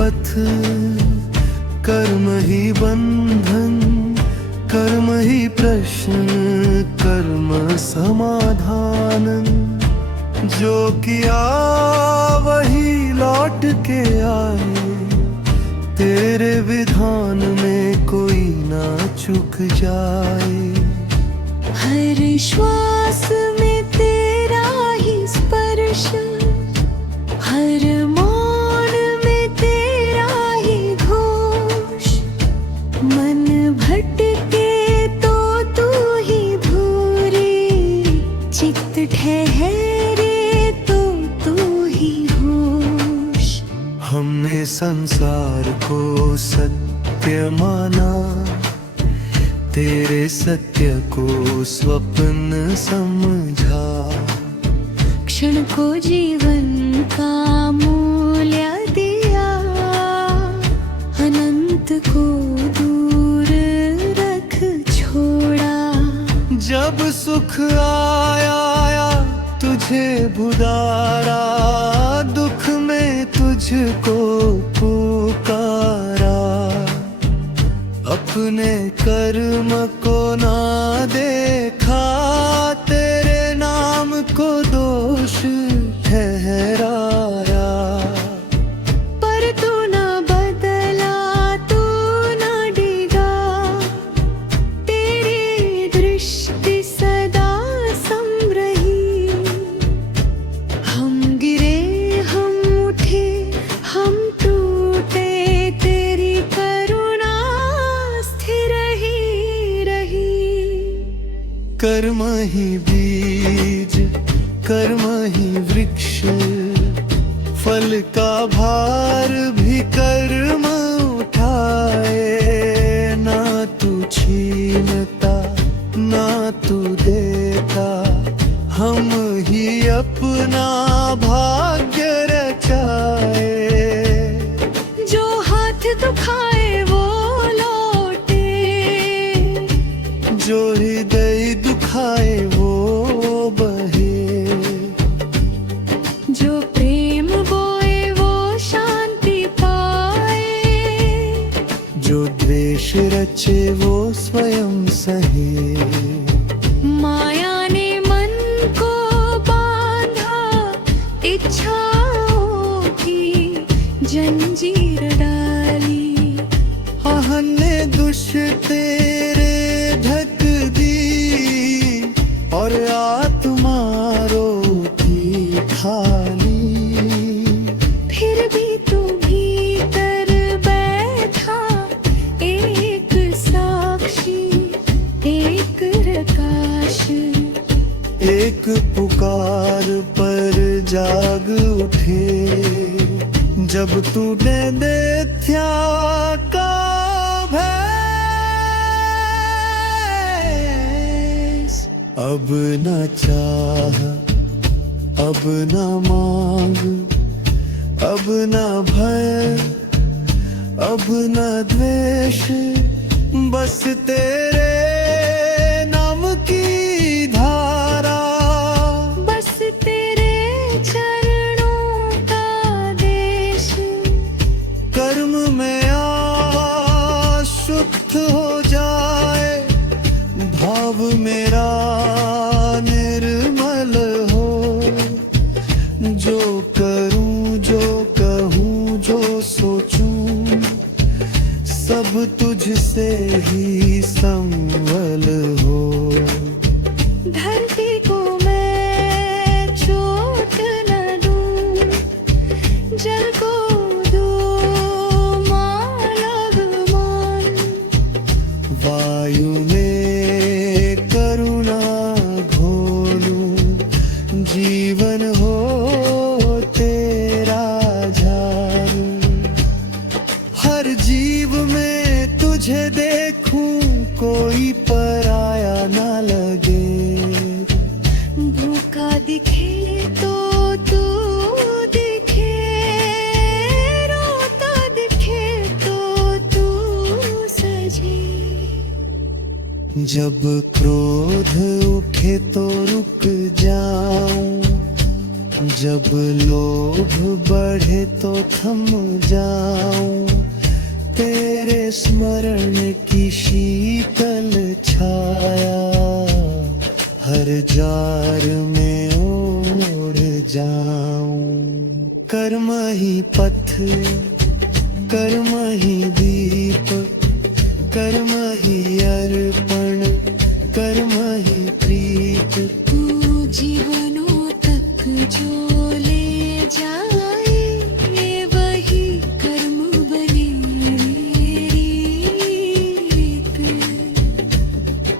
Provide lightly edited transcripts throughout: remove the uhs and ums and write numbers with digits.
पथ, कर्म ही बंधन, कर्म ही प्रश्न, कर्म समाधान। जो किया वही लौट के आए, तेरे विधान में कोई ना चूक जाए। हर श्वास में तेरा ही स्पर्श, हर मौन में तेरा ही घोष। मन भटके तो तू ही धूरी, चित्त ठहरे तो तू ही होश। हमने संसार को सत्य माना, तेरे सत्य को स्वप्न समझा। क्षण को जीवन का मूल्य दिया, अनंत को दूर रख छोड़ा। जब सुख आया तुझे बुलारा, दुख में तुझको पुकारा। अपने कर्म को ना देखा, तेरे नाम को दोष ठहराया। पर तू ना बदला, तू ना डिगा, तेरी दृष्टि सदा सम रही। हम गिरे हम उठे हम टूटे, तेरी करुणा स्थिर ही रही। कर्म ही बीज, कर्म ही वृक्ष, फल का भार भी कर्म उठाए। ना तू छीनता ना तू देता, हम ही अपना भाग्य रचाए। जो हाथ दुखाए वो लौटे, जो हृदय दुखाए वो बहे। जो प्रेम बोए वो शांति पाए, जो द्वेष रचे वो स्वयं सहे। माया ने मन को बांधा, इच्छाओं की जंजीर डाली। आहन ने दुष्ट तेरे ढक दी, और आत्मा रोती खाली। फिर भी तू भीतर बैठा, एक साक्षी एक प्रकाश। एक पुकार पर जाग उठे, जब तूने दैत्या का भेष। अब न चाह अब न मांग, अब न भय अब न द्वेष। बस तेरे नाम की धारा, बस तेरे चरणों का देश। कर्म में आसक्त हो जाए, भाव मेरा निर्मल हो। जो करूं जो कहूं जो सोचूं, सब तुझसे ही संभल हो। धरती को मैं चोट न दूं, जल को दूं मालागमान। वायु में करुणा घोलूं, जीवन हो तेरा झार। हर जीव में तुझे देखूं, कोई पराया ना लगे। भूखा दिखे तो तू दिखे, रोता दिखे तो तू सजे। जब क्रोध उठे तो रुक जाऊं, जब लोभ बढ़े तो थम जाऊं, तेरे स्मरण की शीतल छाया हर जार में ओढ़ जाऊं। कर्म ही पथ, कर्म ही दीप, कर्म ही अर्पण, कर्म ही प्रीत। तू जीवनों तक जो ले जाए वही कर्म बने रीत।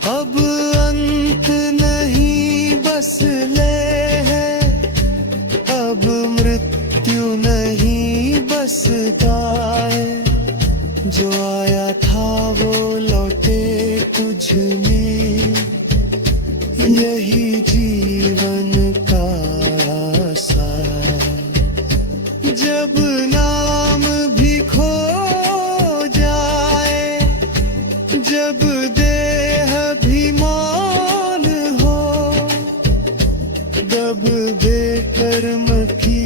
अब अंत नहीं बस ले है, अब मृत्यु नहीं बस गाए। जो आया था वो लौटे तुझ में, यही जीवन का सार। जब नाम भी खो जाए, जब देह भी मौन हो, जब बेकर्म की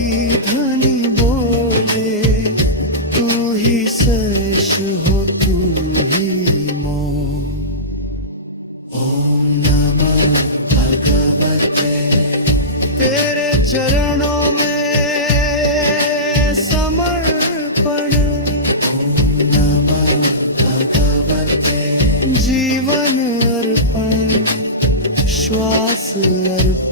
ध्वनि बोले, तू ही शेष हो, तू ही मौन। ओम नमः भगवते, तेरे चरणों में समर्पण। ओम नमः भगवते, जीवन अर्पण, श्वास अर्पण।